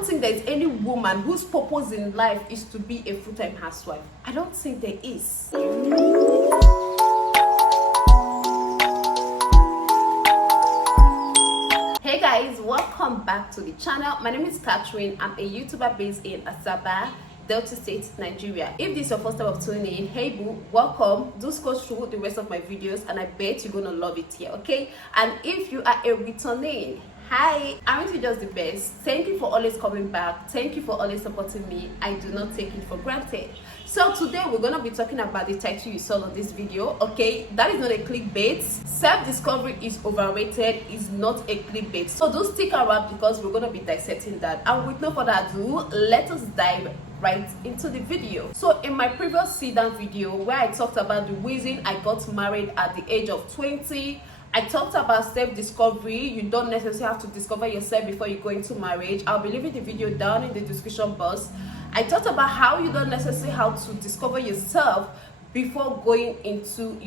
don't think there's any woman whose purpose in life is to be a full-time housewife. I don't think there is. Hey guys, welcome back to the channel. My name is Catherine. I'm a YouTuber based in Asaba, Delta State, Nigeria. If this is your first time of tuning in, hey boo, welcome. Do scroll through the rest of my videos and I bet you're gonna love it here, okay? And if you are a returning, hi, I'm into just the best. Thank you for always coming back. Thank you for always supporting me. I do not take it for granted. So today we're gonna be talking about the title you saw on this video, okay? That is not a clickbait. Self-discovery is overrated is not a clickbait. So do stick around because we're gonna be dissecting that. And with no further ado, let us dive right into the video. So in my previous sit-down video where I talked about the reason I got married at the age of 20, I talked about self-discovery. You don't necessarily have to discover yourself before you go into marriage. I'll be leaving the video down in the description box. I talked about how you don't necessarily have to discover yourself before going into,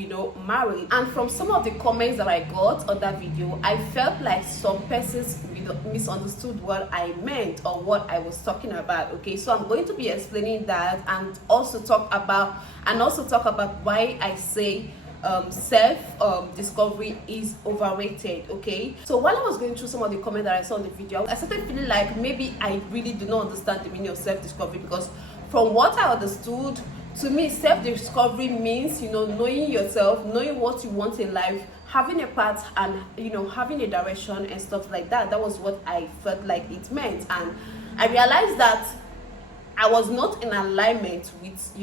marriage. And from some of the comments that I got on that video, I felt like some persons misunderstood what I meant or what I was talking about. Okay, so I'm going to be explaining that and also talk about why I say self-discovery is overrated. Okay, so while I was going through some of the comments that I saw in the video, I started feeling like maybe I really do not understand the meaning of self-discovery, because from what I understood, to me self-discovery means knowing yourself, knowing what you want in life, having a path and having a direction and stuff like that. That was what I felt like it meant, and I realized that I was not in alignment with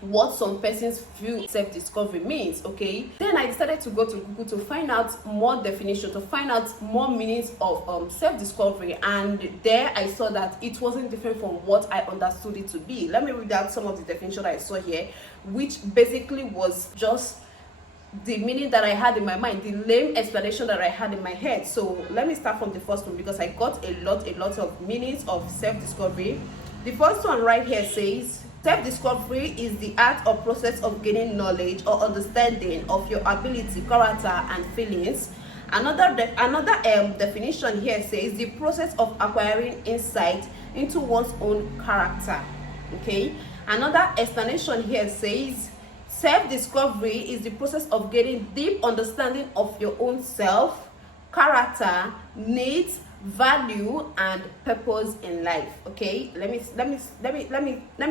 what some persons feel self-discovery means. Okay, then I decided to go to Google to find out more definition, to find out more meanings of self-discovery, and there I saw that it wasn't different from what I understood it to be. Let me read out some of the definition I saw here, which basically was just the meaning that I had in my mind, the lame explanation that I had in my head. So let me start from the first one because I got a lot of meanings of self-discovery. The first one right here says, self-discovery is the art or process of gaining knowledge or understanding of your ability, character, and feelings. Another definition here says the process of acquiring insight into one's own character. Okay. Another explanation here says self-discovery is the process of gaining deep understanding of your own self, character, needs, value, and purpose in life. Okay, let me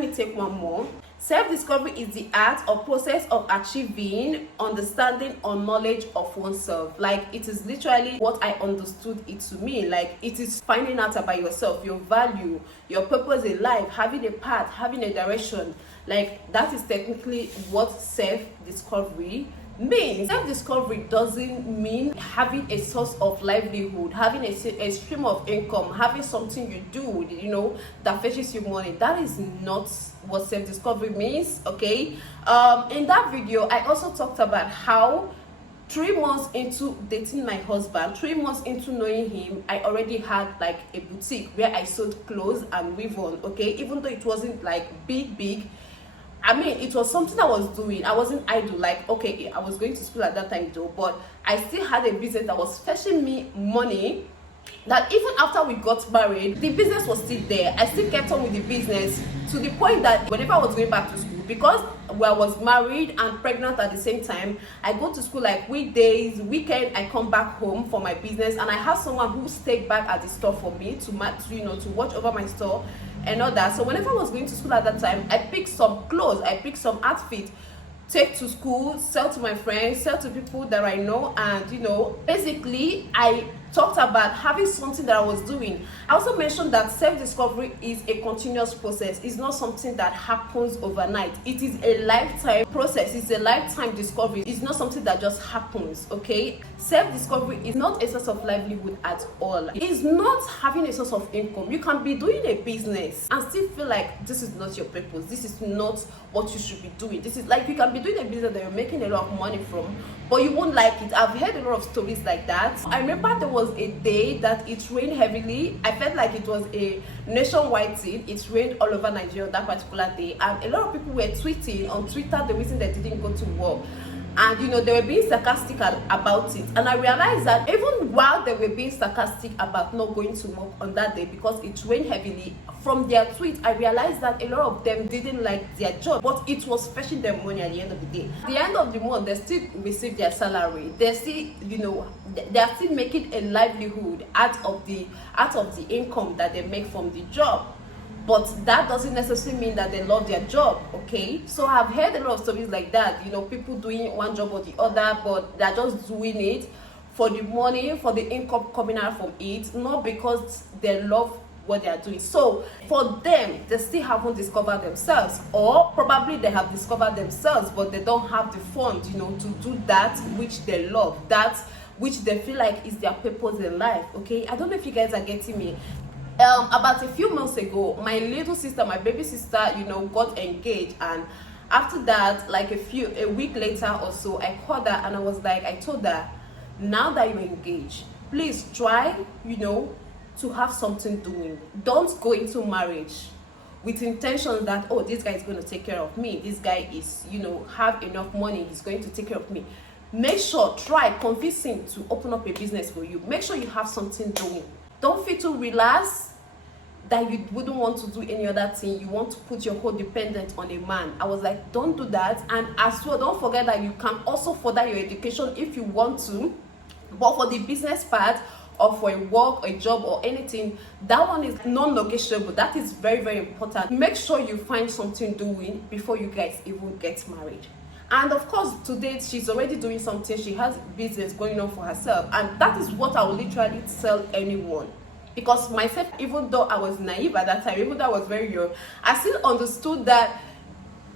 take one more. Self-discovery is the art or process of achieving understanding or knowledge of oneself. Like, it is literally what I understood it to mean. Like, it is finding out about yourself, your value, your purpose in life, having a path, having a direction. Like, that is technically what self-discovery means. Self-discovery doesn't mean having a source of livelihood, having a stream of income, having something you do that fetches you money. That is not what self-discovery means. Okay, in that video I also talked about how 3 months into dating my husband, 3 months into knowing him, I already had like a boutique where I sold clothes and weave-on. Okay, even though it wasn't like big, I mean, it was something I was doing. I wasn't idle. Like, okay, I was going to school at that time though, but I still had a business that was fetching me money, that even after we got married, the business was still there. I still kept on with the business to the point that whenever I was going back to school, because I was married and pregnant at the same time, I go to school like weekdays, weekend, I come back home for my business, and I have someone who stayed back at the store for me to watch over my store and all that. So whenever I was going to school at that time, I picked some clothes, I picked some outfits, take to school, sell to my friends, sell to people that I know, and basically I talked about having something that I was doing. I also mentioned that self-discovery is a continuous process. It's not something that happens overnight. It is a lifetime process. It's a lifetime discovery. It's not something that just happens. Okay, self-discovery is not a source of livelihood at all. It's not having a source of income. You can be doing a business and still feel like this is not your purpose, this is not what you should be doing. This is like, you can be doing a business that you're making a lot of money from, but you won't like it. I've heard a lot of stories like that. I remember there was a day that it rained heavily. I felt like it was a nationwide thing. It rained all over Nigeria that particular day, and a lot of people were tweeting on Twitter the reason they didn't go to work. and they were being sarcastic about it. And I realized that even while they were being sarcastic about not going to work on that day because it rained heavily, from their tweets I realized that a lot of them didn't like their job, but it was fetching them money at the end of the day. At the end of the month, they still receive their salary. They still, they are still making a livelihood out of the income that they make from the job. But that doesn't necessarily mean that they love their job, okay? So I've heard a lot of stories like that, people doing one job or the other, but they're just doing it for the money, for the income coming out from it, not because they love what they are doing. So for them, they still haven't discovered themselves, or probably they have discovered themselves, but they don't have the funds, to do that which they love, that which they feel like is their purpose in life, okay? I don't know if you guys are getting me. About a few months ago, my little sister, my baby sister, got engaged, and after that, like a week later or so, I called her and I told her, now that you're engaged, please try, to have something doing. Don't go into marriage with intention that, oh, this guy is going to take care of me. This guy is, have enough money. He's going to take care of me. Make sure, convince him to open up a business for you. Make sure you have something doing. Don't feel too relaxed that you wouldn't want to do any other thing. You want to put your whole dependence on a man. I was like, don't do that. And as well, don't forget that you can also further your education if you want to. But for the business part, or for a work, a job, or anything, that one is non-negotiable. That is very, very important. Make sure you find something doing before you guys even get married. And of course, today she's already doing something. She has business going on for herself, and that is what I will literally tell anyone. Because myself, even though I was naive at that time, even though I was very young, I still understood that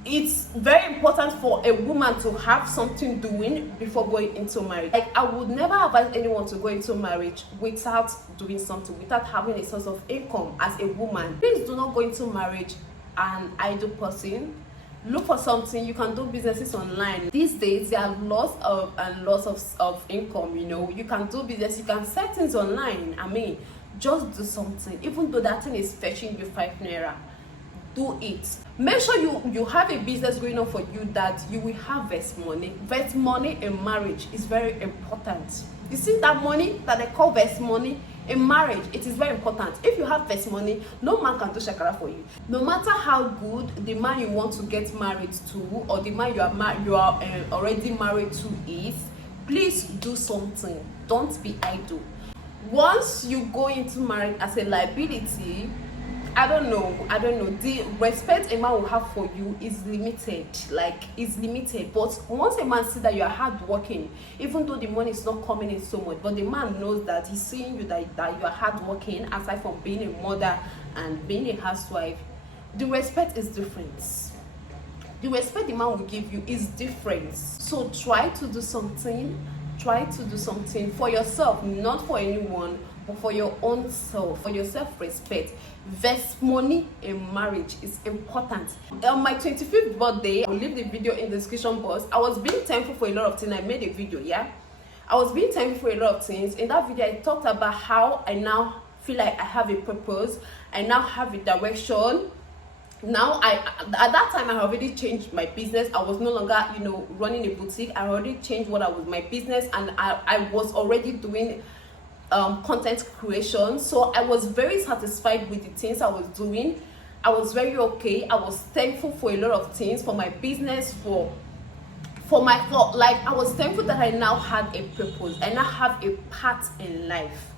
it's very important for a woman to have something doing before going into marriage. Like, I would never advise anyone to go into marriage without doing something, without having a source of income as a woman. Please do not go into marriage an idle person. Look for something. You can do businesses online. These days, there are lots of income, you can do business, you can set things online. I mean, just do something. Even though that thing is fetching you 5 naira, do it. Make sure you have a business going on for you that you will harvest money. Vest money in marriage is very important. You see that money that they call vest money in marriage, it is very important. If you have vest money, no man can do shakara for you. No matter how good the man you want to get married to, or the man you are already married to is, please do something. Don't be idle. Once you go into marriage as a liability, I don't know, the respect a man will have for you is limited. But once a man sees that you are hardworking, even though the money is not coming in so much, but the man knows that he's seeing you that you are hardworking, aside from being a mother and being a housewife, the respect is different. The respect the man will give you is different. So try to do something for yourself, not for anyone, but for your own self, for your self-respect. Vest money in marriage is important. On my 25th birthday, I'll leave the video in the description box. I was being thankful for a lot of things. I made a video, yeah? I was being thankful for a lot of things. In that video, I talked about how I now feel like I have a purpose. I now have a direction. Now, at that time, I already changed my business. I was no longer, running a boutique. I already changed my business, and I was already doing content creation. So I was very satisfied with the things I was doing. I was very okay. I was thankful for a lot of things, for my business, I was thankful that I now had a purpose. I now have a path in life.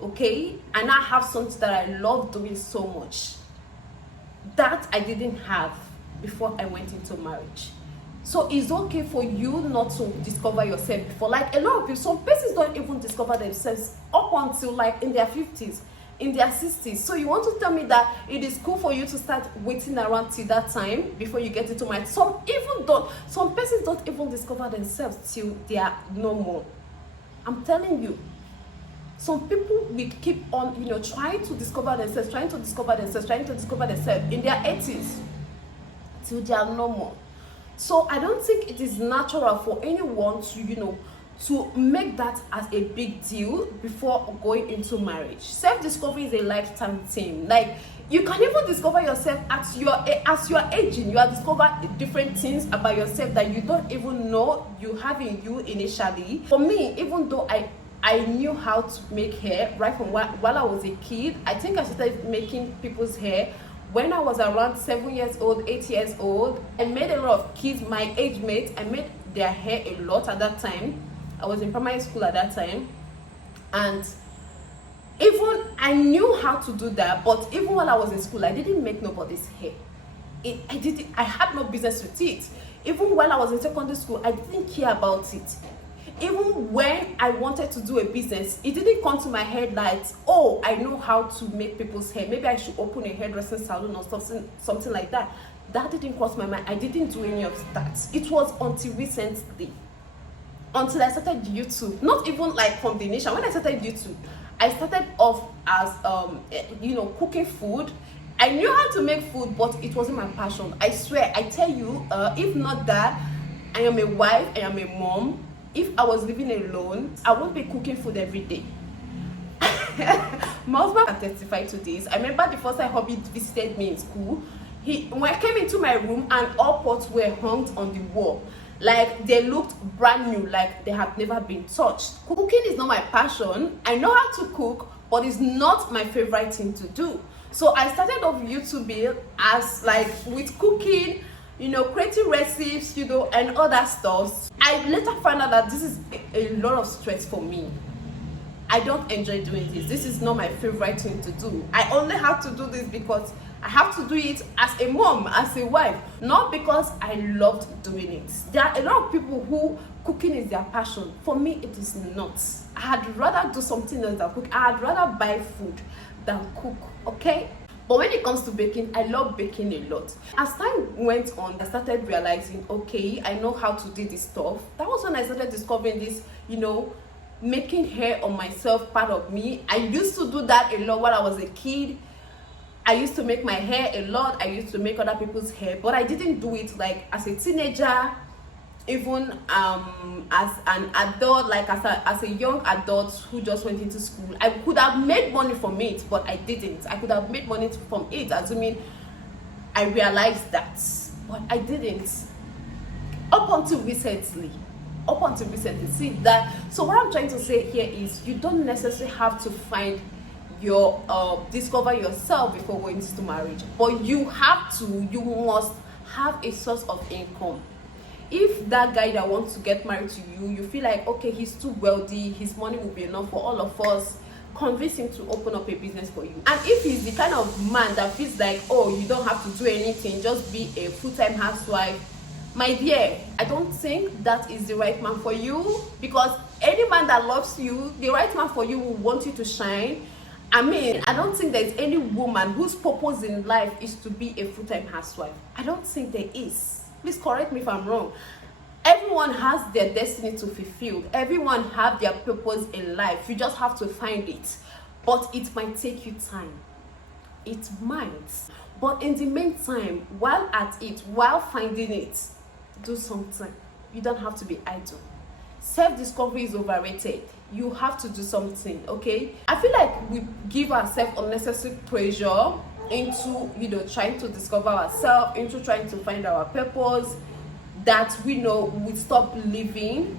Okay? I now have something that I love doing so much that I didn't have before I went into marriage. So it's okay for you not to discover yourself before. Like, a lot of people, some persons don't even discover themselves up until like in their 50s, in their 60s. So you want to tell me that it is cool for you to start waiting around till that time before you get into marriage? Some persons don't even discover themselves till they are normal. I'm telling you. Some people will keep on, trying to discover themselves in their 80s till they are normal. So I don't think it is natural for anyone to make that as a big deal before going into marriage. Self-discovery is a lifetime thing. Like, you can even discover yourself as you're aging. You are discovering different things about yourself that you don't even know you have in you initially. For me, even though I knew how to make hair right from while I was a kid. I think I started making people's hair when I was around 7 years old, 8 years old. I made a lot of kids, my age mates. I made their hair a lot at that time. I was in primary school at that time, and even I knew how to do that. But even while I was in school, I didn't make nobody's hair. I had no business with it. Even while I was in secondary school, I didn't care about it. Even when I wanted to do a business, it didn't come to my head like, oh, I know how to make people's hair. Maybe I should open a hairdressing salon or something like that. That didn't cross my mind. I didn't do any of that. It was until recently, until I started YouTube. Not even like from the nation. When I started YouTube, I started off as cooking food. I knew how to make food, but it wasn't my passion. I swear, I tell you, if not that, I am a wife, I am a mom. If I was living alone, I won't be cooking food every day. My husband can testify to this. I remember the first time hubby visited me in school. When I came into my room, and all pots were hung on the wall. Like, they looked brand new, like they had never been touched. Cooking is not my passion. I know how to cook, but it's not my favorite thing to do. So I started off YouTube as like with cooking, creating recipes, and other stuff. I later found out that this is a lot of stress for me. I don't enjoy doing this. This is not my favorite thing to do. I only have to do this because I have to do it as a mom, as a wife, not because I loved doing it. There are a lot of people who cooking is their passion. For me, it is not. I'd rather do something else than cook. I'd rather buy food than cook, okay? But when it comes to baking, I love baking a lot. As time went on, I started realizing, okay, I know how to do this stuff. That was when I started discovering this, making hair on myself part of me. I used to do that a lot while I was a kid. I used to make my hair a lot. I used to make other people's hair, but I didn't do it like as a teenager, even as an adult, like as a young adult who just went into school. I could have made money from it, but I didn't. I could have made money from it, assuming I realized that, but I didn't. Up until recently. See that? So what I'm trying to say here is, you don't necessarily have to find discover yourself before going into marriage, but you must have a source of income. If that guy that wants to get married to you, you feel like, okay, he's too wealthy, his money will be enough for all of us, convince him to open up a business for you. And if he's the kind of man that feels like, oh, you don't have to do anything, just be a full-time housewife, my dear, I don't think that is the right man for you, because any man that loves you, the right man for you will want you to shine. I mean, I don't think there's any woman whose purpose in life is to be a full-time housewife. I don't think there is. Please correct me if I'm wrong. Everyone has their destiny to fulfill. Everyone has their purpose in life. You just have to find it. But it might take you time. It might. But in the meantime, while at it, while finding it, do something. You don't have to be idle. Self-discovery is overrated. You have to do something, okay? I feel like we give ourselves unnecessary pressure into trying to discover ourselves, into trying to find our purpose, that we stop living,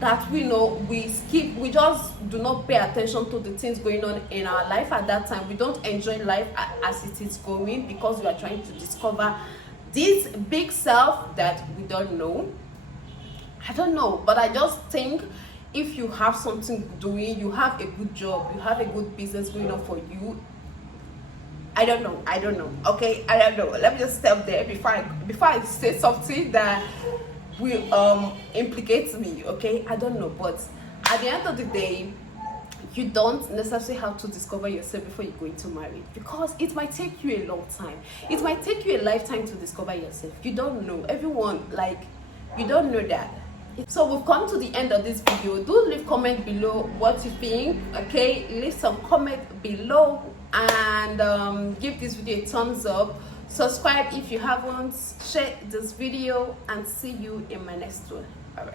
that we skip, we just do not pay attention to the things going on in our life at that time. We don't enjoy life as it is going, because we are trying to discover this big self that we don't know. I don't know, but I just think if you have something doing, you have a good job, you have a good business going on for you, I don't know, okay? I don't know. Let me just stop there before I say something that will implicate me, okay? I don't know, but at the end of the day, you don't necessarily have to discover yourself before you go into marriage, because it might take you a long time. It might take you a lifetime to discover yourself. You don't know. Everyone, you don't know that. So we've come to the end of this video. Do leave comment below what you think, okay? Leave some comment below, and give this video a thumbs up. Subscribe if you haven't. Share this video, and see you in my next one. All right.